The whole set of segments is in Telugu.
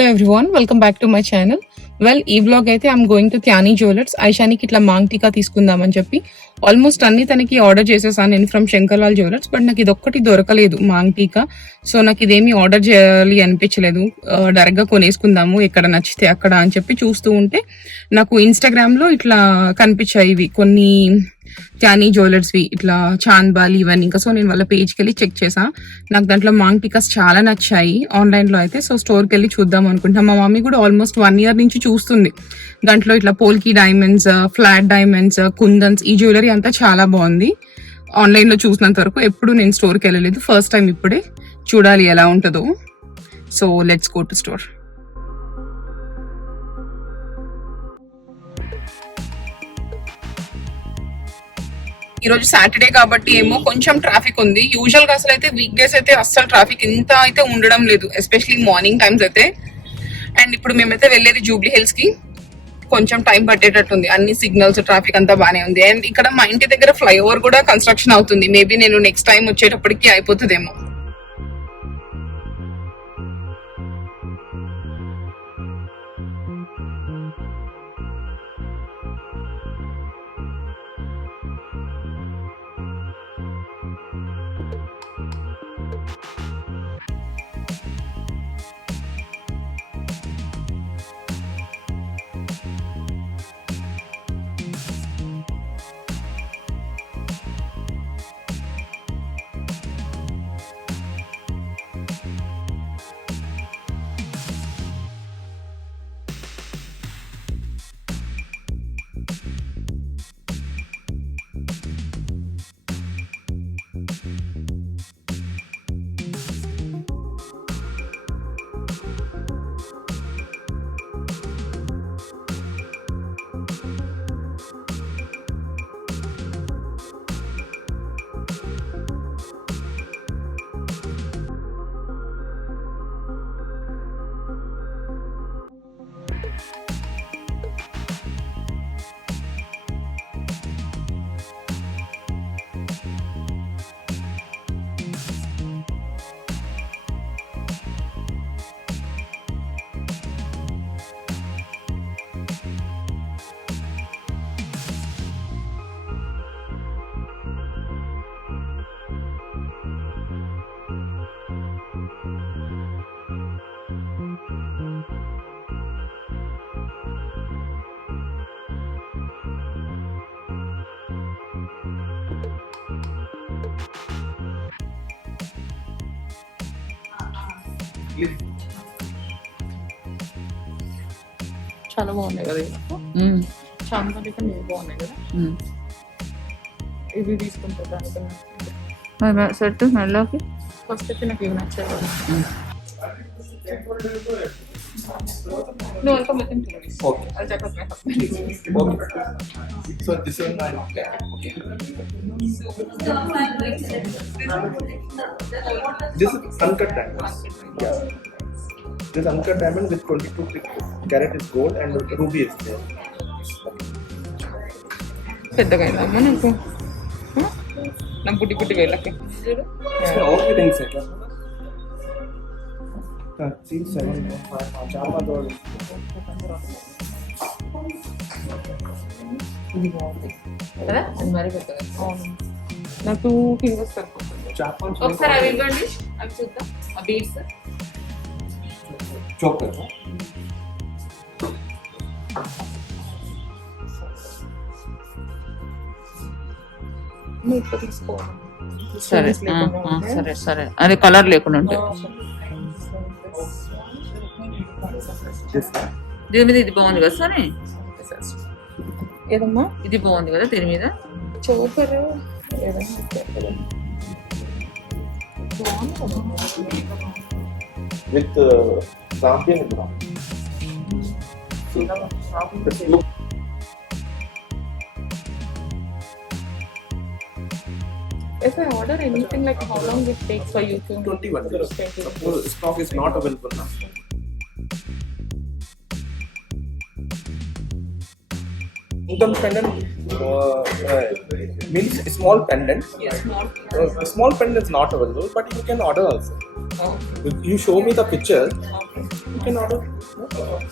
Hello everyone, welcome back to my channel. Well, ఈ వ్లాగ్ అయితే ఐఎమ్ గోయింగ్ టు త్యానీ జ్యువెలర్స్. ఐషానికి ఇట్లా మాంగ్ టీకా తీసుకుందామని చెప్పి ఆల్మోస్ట్ అన్ని తనకి ఆర్డర్ చేసేసాను నేను ఫ్రమ్ శంకర్లాల్ జ్యువెలర్స్. బట్ నాకు ఇది ఒక్కటి దొరకలేదు మాంగ్ టీకా. సో నాకు ఇదేమి ఆర్డర్ చేయాలి అనిపించలేదు. డైరెక్ట్గా కొనేసుకుందాము ఎక్కడ నచ్చితే అక్కడ అని చెప్పి చూస్తూ ఉంటే నాకు ఇన్స్టాగ్రామ్లో ఇట్లా కనిపించాయి ఇవి కొన్ని త్యానీ జ్యువెలర్స్వి, ఇట్లా చాంద్బాలి ఇవన్నీ. ఇంకా సో నేను వాళ్ళ పేజ్కి వెళ్ళి చెక్ చేసా. నాకు దాంట్లో మాంగ్ టీకాస్ చాలా నచ్చాయి ఆన్లైన్లో అయితే. సో స్టోర్కి వెళ్ళి చూద్దాం అనుకుంటా. మా మమ్మీ కూడా ఆల్మోస్ట్ 1 year నుంచి చూస్తుంది. దాంట్లో ఇట్లా పోల్కి డైమండ్స్, ఫ్లాట్ డైమండ్స్, కుందన్స్, ఈ జ్యువెలరీ అంతా చాలా బాగుంది. ఆన్లైన్లో చూసినంత వరకు ఎప్పుడు నేను స్టోర్కి వెళ్ళలేదు, ఫస్ట్ టైం ఇప్పుడే. చూడాలి ఎలా ఉంటుందో. So let's go to store. ఈరోజు సాటర్డే కాబట్టి ఏమో కొంచెం ట్రాఫిక్ ఉంది. యూజువల్ గా అసలు అయితే వీక్ డేస్ అయితే అస్సలు ట్రాఫిక్ ఇంత అయితే ఉండడం లేదు, ఎస్పెషలీ మార్నింగ్ టైమ్స్ అయితే. అండ్ ఇప్పుడు మేమైతే వెళ్ళేది జూబ్లీ హిల్స్ కి. కొంచెం టైం పట్టేటట్టుంది, అన్ని సిగ్నల్స్, ట్రాఫిక్ అంతా బానే ఉంది. అండ్ ఇక్కడ మా ఇంటి దగ్గర ఫ్లైఓవర్ కూడా కన్స్ట్రక్షన్ అవుతుంది. మేబీ నేను నెక్స్ట్ టైం వచ్చేటప్పటికి అయిపోతుందేమో. చాలా బాగున్నాయి కదా చాంద్బాలి కన్నా ఇవి బాగున్నాయి కదా. ఇవి తీసుకుంటా దానికన్నా సెట్ మెల్లోకి. ఫస్ట్ అయితే నాకు ఇవి నచ్చాయి. No, I'll come with him today. Okay. I'll check with my husband. Okay. So this is my okay. This is uncut diamond. Yeah. This uncut diamond with 22 carat is gold and ruby is there. పెద్దగా అయిందమ్మా నాకు, నా పుట్టి పుట్టి వేళ్ళకి. So all the rings set. 7.5 $4 ఇది బాగుంది కదా, అది మరీ పెద్దగా. అవును, నా 2 fingers సరిపోతుంది. ఒకసారి అవి ఇవ్వండి, అవి చూద్దాం. ఆ బీడ్స్ choker. తీసుకోవాలి. సరే సరే సరే, అది కలర్ లేకుండా ఉంటాయి. దీని మీద ఇది బాగుంది కదా సరే. ఏదమ్మా ఇది బాగుంది కదా దీని మీద. Choker With champion brown. If I order anything, like how long it takes for you to 21 days. Suppose stock is not available now. Uttam pendant means small pendant. Yes, small. Small pendant is not available, but you can order also. You show me the picture, you can order. No problem.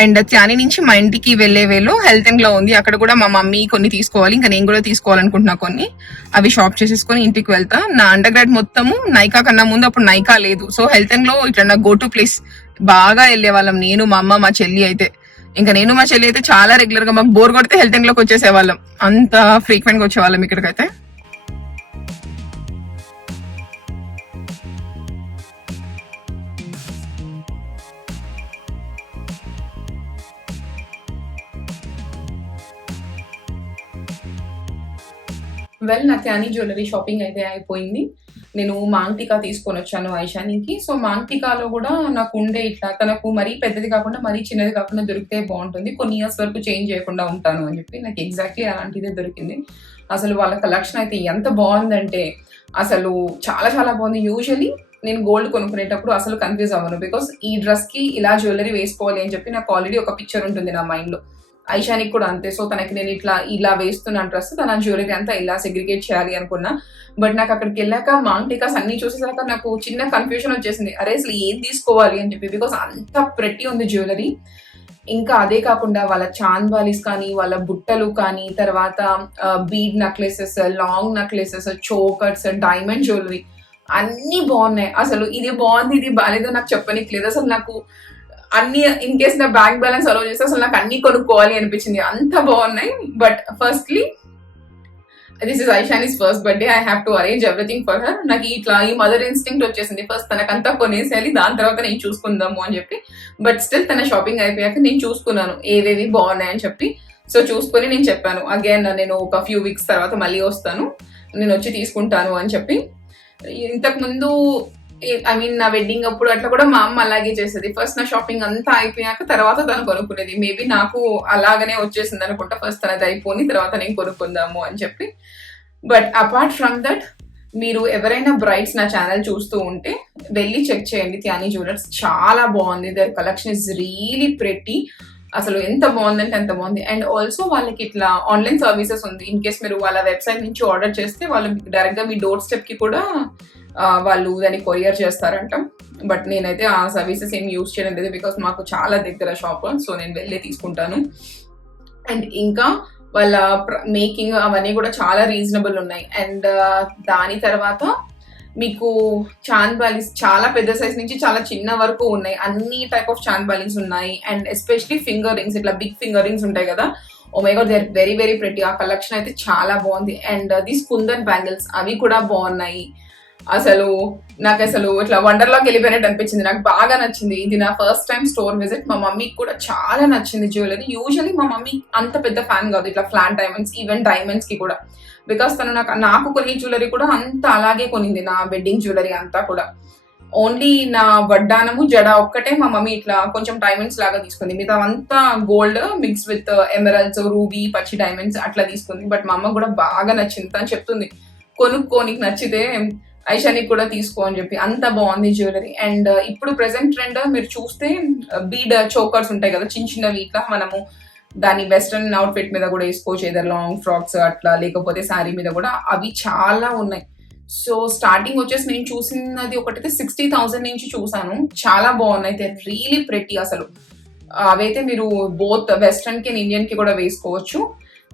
And త్యాని నుంచి మా ఇంటికి వెళ్లే వేలో హెల్త్ అండ్ గ్లో ఉంది. అక్కడ కూడా మా మమ్మీ కొన్ని తీసుకోవాలి, ఇంకా నేను కూడా తీసుకోవాలనుకుంటున్నా కొన్ని. అవి షాప్ చేసేసుకొని ఇంటికి వెళ్తా. నా అండర్ గ్రాడ్ మొత్తము నైకా కన్నా ముందు అప్పుడు నైకా లేదు. సో హెల్త్ అండ్ గ్లో ఇట్లా నా గో టు ప్లేస్. బాగా వెళ్లే వాళ్ళం నేను, మా అమ్మ, మా చెల్లి అయితే. ఇంకా నేను మా చెల్లి అయితే చాలా రెగ్యులర్ గా మాకు బోర్ కొడితే హెల్త్ అండ్ గ్లోకి వచ్చేసేవాళ్ళం. అంత ఫ్రీక్వెంట్ గా వచ్చేవాళ్ళం ఇక్కడికైతే. వెల్, నా త్యాని జ్యువెలరీ షాపింగ్ అయితే అయిపోయింది. నేను మాంగ్టికా తీసుకొని వచ్చాను ఐషానికి. సో మాంగ్టికాలో కూడా నాకు ఉండే ఇట్లా తనకు మరీ పెద్దది కాకుండా మరీ చిన్నది కాకుండా దొరికితే బాగుంటుంది, కొన్ని ఇయర్స్ వరకు చేంజ్ చేయకుండా ఉంటాను అని చెప్పి నాకు ఎగ్జాక్ట్లీ అలాంటిదే దొరికింది. అసలు వాళ్ళ కలెక్షన్ అయితే ఎంత బాగుందంటే అసలు చాలా చాలా బాగుంది. యూజువలీ నేను గోల్డ్ కొనుక్కునేటప్పుడు అసలు కన్ఫ్యూజ్ అవ్వను, బికాస్ ఈ డ్రెస్ కి ఇలా జ్యువెలరీ వేసుకోవాలి అని చెప్పి నాకు ఆల్రెడీ ఒక పిక్చర్ ఉంటుంది నా మైండ్ లో. ఐషానికి కూడా అంతే. సో తనకి నేను ఇలా వేస్తున్నాను డ్రెస్, తన జ్యువెలరీ అంతా ఇలా సెగ్రిగేట్ చేయాలి అనుకున్నా. బట్ నాకు అక్కడికి వెళ్ళాక మాంగ్టికాస్ అన్ని చూసేసాక నాకు చిన్న కన్ఫ్యూజన్ వచ్చేసింది, అరే అసలు ఏం తీసుకోవాలి అని చెప్పి, బికాస్ అంత ప్రెట్టి ఉంది జ్యువెలరీ. ఇంకా అదే కాకుండా వాళ్ళ చాంద్ బాలీస్ కానీ, వాళ్ళ బుట్టలు కానీ, తర్వాత bead necklaces, long necklaces, chokers, diamond jewellery అన్ని బాగున్నాయి. అసలు ఇది బాగుంది ఇది బాగాలేదో నాకు చెప్పనీకి అసలు నాకు అన్ని ఇన్ కేస్ నా బ్యాంక్ బ్యాలెన్స్ అలౌ చేస్తే అసలు నాకు అన్ని కొనుక్కోవాలి అనిపించింది, అంత బాగున్నాయి. But firstly this is Aishani's first birthday, I have to arrange everything for her. నాకు ఈ మదర్ ఇన్స్టింక్ట్ వచ్చేసింది, ఫస్ట్ తనకంతా కొనేసేయాలి, దాని తర్వాత నేను చూసుకుందాము అని చెప్పి. బట్ స్టిల్ తన షాపింగ్ అయిపోయాక నేను చూసుకున్నాను ఏవేవి బాగున్నాయని చెప్పి. సో చూసుకొని నేను చెప్పాను అగైన్ నేను ఒక ఫ్యూ వీక్స్ తర్వాత మళ్ళీ వస్తాను, నేను వచ్చి తీసుకుంటాను అని చెప్పి. ఇంతకు ముందు నా వెడ్డింగ్ అప్పుడు అట్లా కూడా మా అమ్మ అలాగే చేసేది. ఫస్ట్ నా షాపింగ్ అంతా అయిపోయాక తర్వాత తను కొనుక్కునేది. మేబీ నాకు అలాగనే వచ్చేసింది అనుకుంటా, ఫస్ట్ తనది అయిపోయి తర్వాత నేను కొనుక్కుందాము అని చెప్పి. బట్ అపార్ట్ ఫ్రమ్ దట్, మీరు ఎవరైనా బ్రైడ్స్ నా ఛానల్ చూస్తూ ఉంటే వెళ్ళి చెక్ చేయండి త్యాని జ్యువెలర్స్. చాలా బాగుంది, their collection is really pretty. అసలు ఎంత బాగుందంటే అంత బాగుంది. అండ్ ఆల్సో వాళ్ళకి ఇట్లా ఆన్లైన్ సర్వీసెస్ ఉంది. ఇన్ కేస్ మీరు వాళ్ళ వెబ్సైట్ నుంచి ఆర్డర్ చేస్తే వాళ్ళు డైరెక్ట్ గా మీ డోర్ స్టెప్ కి కూడా వాళ్ళు దాన్ని కొరియర్ చేస్తారంట. బట్ నేనైతే ఆ సర్వీసెస్ ఏం యూజ్ చేయడం లేదు, బికాస్ మాకు చాలా దగ్గర షాప్, సో నేను వెళ్ళే తీసుకుంటాను. అండ్ ఇంకా వాళ్ళ మేకింగ్ అవన్నీ కూడా చాలా రీజనబుల్ ఉన్నాయి. అండ్ దాని తర్వాత మీకు చాంద్ బాలీస్ చాలా పెద్ద సైజ్ నుంచి చాలా చిన్న వరకు ఉన్నాయి, అన్ని టైప్ ఆఫ్ చాంద్ బాలీస్ ఉన్నాయి. అండ్ ఎస్పెషలీ ఫింగర్ రింగ్స్, ఇట్లా బిగ్ ఫింగర్ రింగ్స్ ఉంటాయి కదా, oh my god they are very very pretty. ఆ కలెక్షన్ అయితే చాలా బాగుంది. అండ్ దీస్ కుందన్ బ్యాంగిల్స్ అవి కూడా బాగున్నాయి. అసలు నాకు అసలు ఇట్లా వండర్లాకి వెళ్ళిపోయినట్టు అనిపించింది, నాకు బాగా నచ్చింది. ఇది నా ఫస్ట్ టైం స్టోర్ విజిట్. మా మమ్మీకి కూడా చాలా నచ్చింది జ్యువెలరీ. యూజువలీ మా మమ్మీ అంత పెద్ద ఫ్యాన్ కాదు ఇట్లా ఫ్లాట్ డైమండ్స్, ఈవెన్ డైమండ్స్ కి కూడా, బికాస్ తను నాకు కొన్ని జ్యువెలరీ కూడా అంత అలాగే కొనింది. నా వెడ్డింగ్ జ్యువెలరీ అంతా కూడా ఓన్లీ నా వడ్డానము జడ ఒక్కటే మా మమ్మీ ఇట్లా కొంచెం డైమండ్స్ లాగా తీసుకుంది, మిగతా అంతా gold mix with emeralds, ruby, పచ్చి డైమండ్స్ అట్లా తీసుకుంది. బట్ మా అమ్మ కూడా బాగా నచ్చింది, తను చెప్తుంది కొనుక్కో నీకు నచ్చితే ఐషానికి కూడా తీసుకో అని చెప్పి, అంత బాగుంది జ్యువెలరీ. అండ్ ఇప్పుడు ప్రెసెంట్ ట్రెండ్ మీరు చూస్తే బీడ్ చోకర్స్ ఉంటాయి కదా చిన్న చిన్నవి, ఇట్లా మనము దాని వెస్ట్రన్ అవుట్ఫిట్ మీద కూడా వేసుకోవచ్చు, ఏదో లాంగ్ ఫ్రాక్స్ అట్లా, లేకపోతే శారీ మీద కూడా, అవి చాలా ఉన్నాయి. సో స్టార్టింగ్ వచ్చేసి నేను చూసినది ఒకటైతే 60,000 నుంచి చూసాను, చాలా బాగున్నాయి, దే రియలీ ప్రెటీ. అసలు అవైతే మీరు బోత్ వెస్ట్రన్ కి ఇండియన్ కి కూడా వేసుకోవచ్చు.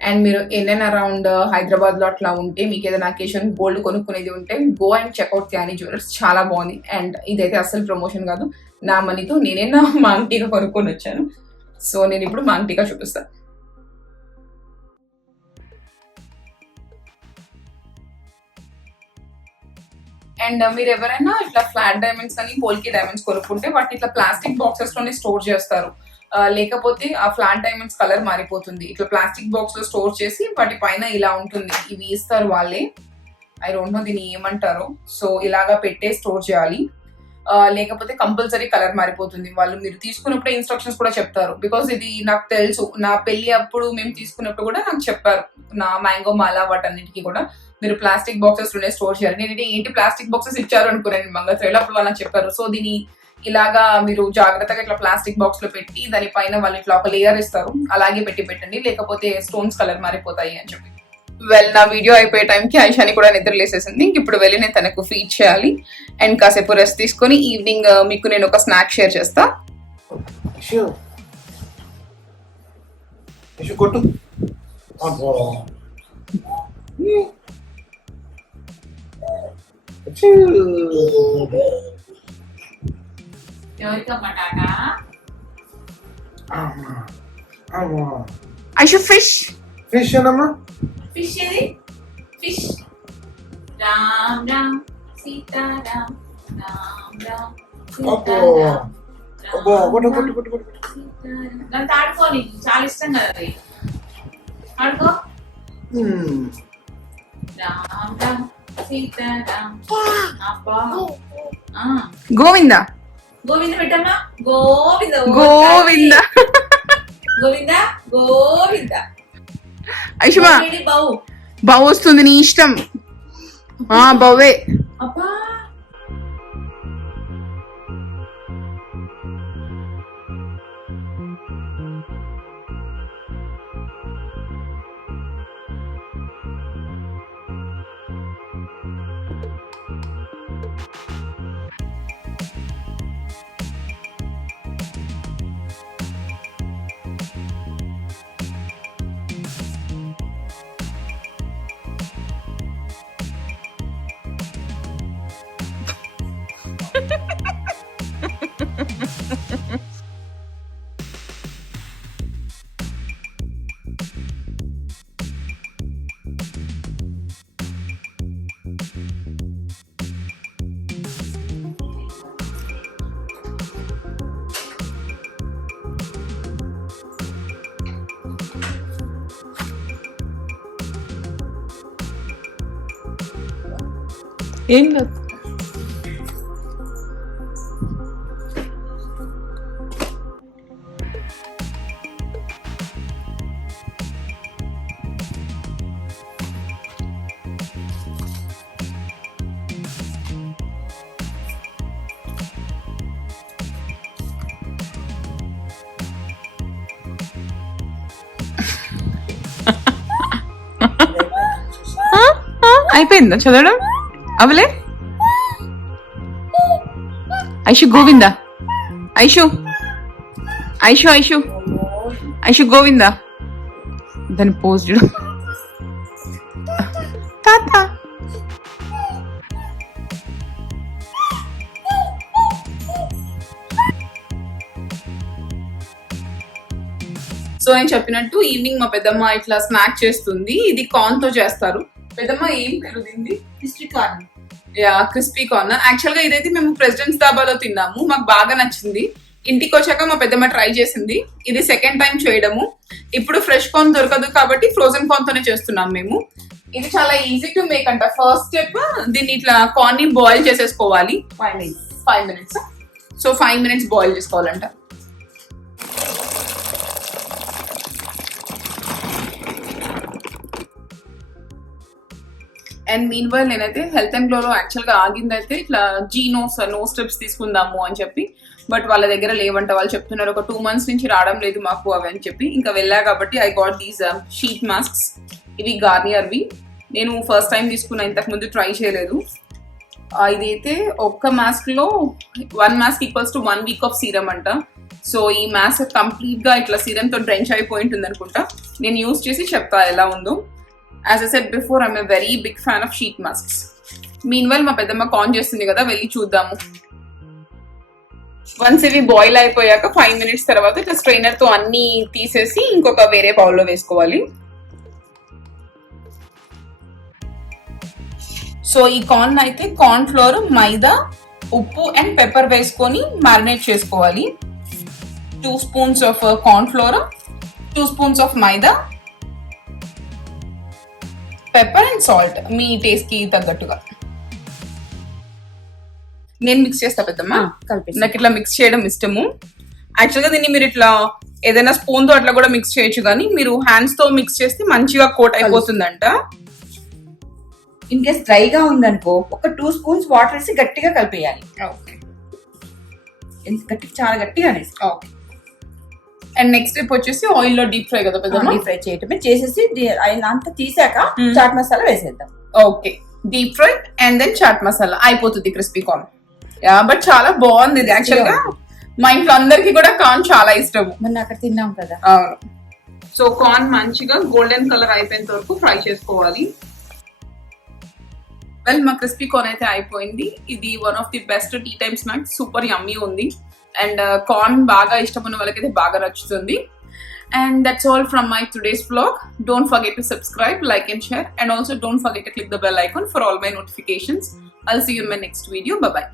అండ్ మీరు ఇన్ అండ్ అరౌండ్ హైదరాబాద్ లో అట్లా ఉంటే, మీకు ఏదైనా అకేషన్ గోల్డ్ కొనుక్కునేది ఉంటే గో అండ్ చెక్అవుట్ త్యాని జ్యువెలర్స్, చాలా బాగుంది. అండ్ ఇదైతే అసలు ప్రమోషన్ కాదు, నా మనీతో నేనే నా మాంగ్టికా కొనుక్కొని వచ్చాను. సో నేను ఇప్పుడు మాంగ్టికా చూపిస్తాను. అండ్ మీరు ఎవరైనా ఇట్లా ఫ్లాట్ డైమండ్స్ అని పోల్కి డైమండ్స్ కొనుక్కుంటే వాటిని ఇట్లా ప్లాస్టిక్ బాక్సెస్ లోనే స్టోర్ చేస్తారు. లేకపోతే ఆ ఫ్లాట్ డైమండ్స్ కలర్ మారిపోతుంది. ఇట్లా ప్లాస్టిక్ బాక్స్ లో స్టోర్ చేసి వాటి పైన ఇలా ఉంటుంది. ఇవి ఇస్తారు వాళ్ళే, ఐ డోంట్ నో దీన్ని ఏమంటారో. సో ఇలాగా పెట్టే స్టోర్ చేయాలి. లేకపోతే కంపల్సరీ కలర్ మారిపోతుంది. వాళ్ళు మీరు తీసుకున్నప్పుడే ఇన్స్ట్రక్షన్స్ కూడా చెప్తారు. బికాస్ ఇది నాకు తెలుసు, నా పెళ్లి అప్పుడు మేము తీసుకున్నప్పుడు కూడా నాకు చెప్పారు. నా మ్యాంగో మాలా వాటన్నిటికీ కూడా మీరు ప్లాస్టిక్ బాక్సెస్ లోనే స్టోర్ చేయాలి. నేను ఏంటి ప్లాస్టిక్ బాక్సెస్ ఇచ్చారు అనుకున్నాను మంగళసూత్రాలు, అప్పుడు వాళ్ళు నాకు చెప్పారు. సో దీని ఇలాగా మీరు జాగ్రత్తగా ఇట్లా ప్లాస్టిక్ బాక్స్ లో పెట్టి దానిపైన వాళ్ళు ఇట్లా ఒక లేయర్ ఇస్తారు, అలాగే పెట్టండి, లేకపోతే స్టోన్స్ కలర్ మారిపోతాయి అని చెప్పి. వెల్, నా వీడియో అయిపోయే టైంకి ఐషాని కూడా నిద్రలేసేసింది. ఇంక ఇప్పుడు వెళ్ళి నేను తనకు ఫీడ్ చేయాలి అండ్ కాసేపు రెస్ట్ తీసుకొని ఈవినింగ్ మీకు నేను ఒక స్నాక్ షేర్ చేస్తా. కొట్టు. ఐషు ఫిష్ ఫిష్ అనమ్మా, ఫిష్ ఏది? ఫిష్. రామ్ రామ్ సీతారాం, రామ్ రామ్ సీతారాం. దాంతో ఆడుకోని చాలా ఇష్టం కదా అది. ఆడుకో. రామ్ రామ్ సీతారాం. అబ్బా. గోవిందా గోవింద పెట్టమ్మా. గోవింద గోవింద గోవింద గోవింద. ఐషుమా బావు బావు వస్తుంది, నీ ఇష్టం. బావే. అబ్బా. ఏం కాదు. అయిపోయిందా చదవడం? అవలే. ఐషు గోవిందా. ఐషు ఐషు ఐషు ఐషు గోవిందా. దాని పోస్ట్ తాత. సో నేను చెప్పినట్టు ఈవినింగ్ మా పెద్దమ్మ ఇట్లా స్నాక్ చేస్తుంది. ఇది కార్న్ తో చేస్తారు. పెద్దమ్మ ఏం పేరు దీన్ని? Crispy corn. Yeah, crispy corn. Actual గా ఇదైతే మేము ప్రెసిడెంట్స్ దాబాలో తిన్నాము, మాకు బాగా నచ్చింది. ఇంటికి వచ్చాక మా పెద్దమ్మ ట్రై చేసింది. ఇది సెకండ్ టైం చేయడము. ఇప్పుడు ఫ్రెష్ కార్న్ దొరకదు కాబట్టి ఫ్రోజన్ కార్న్ తోనే చేస్తున్నాం మేము. ఇది చాలా ఈజీ టు మేక్ అంట. ఫస్ట్ స్టెప్, దీన్ని ఇట్లా కార్న్ ని బాయిల్ చేసేసుకోవాలి 5 minutes. సో 5 minutes బాయిల్ చేసుకోవాలంట. అండ్ మీన్ వైల్ నేనైతే హెల్త్ అండ్ గ్లోలో యాక్చువల్ గా ఆగిందైతే ఇట్లా నో స్టెప్స్ తీసుకుందాము అని చెప్పి, బట్ వాళ్ళ దగ్గర లేవంట. వాళ్ళు చెప్తున్నారు ఒక 2 months నుంచి రావడం లేదు మాకు అవి అని చెప్పి. ఇంకా వెళ్ళా కాబట్టి I got these sheet masks. ఇవి గార్నియర్వి. నేను ఫస్ట్ టైం తీసుకున్నా, ఇంతకు ముందు ట్రై చేయలేదు. ఇది అయితే ఒక్క మాస్క్ లో 1 mask equals to 1 week of serum అంట. సో ఈ మాస్క్ కంప్లీట్ గా ఇట్లా సీరం తో డ్రెంచ్ అయిపోయి ఉంటుంది అనుకుంటా. నేను యూజ్ చేసి చెప్తా ఎలా ఉందో. As I said before, I'm a very big fan of sheet masks. Meanwhile, మా పెద్దమ్మ కార్న్ చేస్తుంది కదా, వెళ్ళి చూద్దాము. వన్స్ ఇవి బాయిల్ అయిపోయాక 5 minutes తర్వాత ఇట్లా స్ట్రైనర్ తో అన్ని తీసేసి ఇంకొక వేరే బౌల్లో వేసుకోవాలి. సో ఈ కార్న్ అయితే కార్న్ ఫ్లోర్, మైదా, ఉప్పు అండ్ పెప్పర్ వేసుకొని మ్యారినేట్ చేసుకోవాలి. 2 spoons of corn flour, 2 spoons of maida, pepper and salt me taste కి తగ్గట్టుగా. నేను మిక్స్ చేస్తా పెద్దమ్మ, నాకు ఇట్లా మిక్స్ చేయడం ఇష్టము. యాక్చువల్గా దీన్ని మీరు ఇట్లా ఏదైనా స్పూన్ తో అట్లా కూడా మిక్స్ చేయొచ్చు, కానీ మీరు హ్యాండ్స్ తో మిక్స్ చేస్తే మంచిగా కోట్ అయిపోతుందంట. ఇన్ కేస్ డ్రైగా ఉందనుకో ఒక 2 స్పూన్స్ వాటర్ వేసి గట్టిగా కలిపేయాలి. ఓకే, చాలా గట్టిగా అనేసి. ఓకే. అండ్ నెక్స్ట్ స్టెప్ వచ్చేసి ఆయిల్ లో డీప్ ఫ్రై కదా పెద్దమ్మ, డీప్ ఫ్రై చేయటమే. చేసేసి అంతా తీసాక చాట్ మసాలా వేసేద్దాం. Okay, deep fry and then chaat masala అయిపోతుంది క్రిస్పీ కార్న్. బట్ చాలా బాగుంది ఇది. యాక్చువల్ గా మా ఇంట్లో అందరికి కూడా కార్న్ చాలా ఇష్టం. మొన్న అక్కడ తిన్నాం కదా. అవును. సో కార్న్ మంచిగా గోల్డెన్ కలర్ అయిపోయేంత వరకు ఫ్రై చేసుకోవాలి. వెల్, మా క్రిస్పీ కార్న్ అయితే అయిపోయింది. ఇది one of the best tea time snack. Super yummy ఉంది. అండ్ కార్న్ బాగా ఇష్టం ఉన్న వాళ్ళకైతే బాగా నచ్చుతుంది. And that's all from my today's vlog. Don't forget to subscribe, like and share, and also don't forget to click the bell icon for all my notifications. I'll see you in my next video. Bye bye.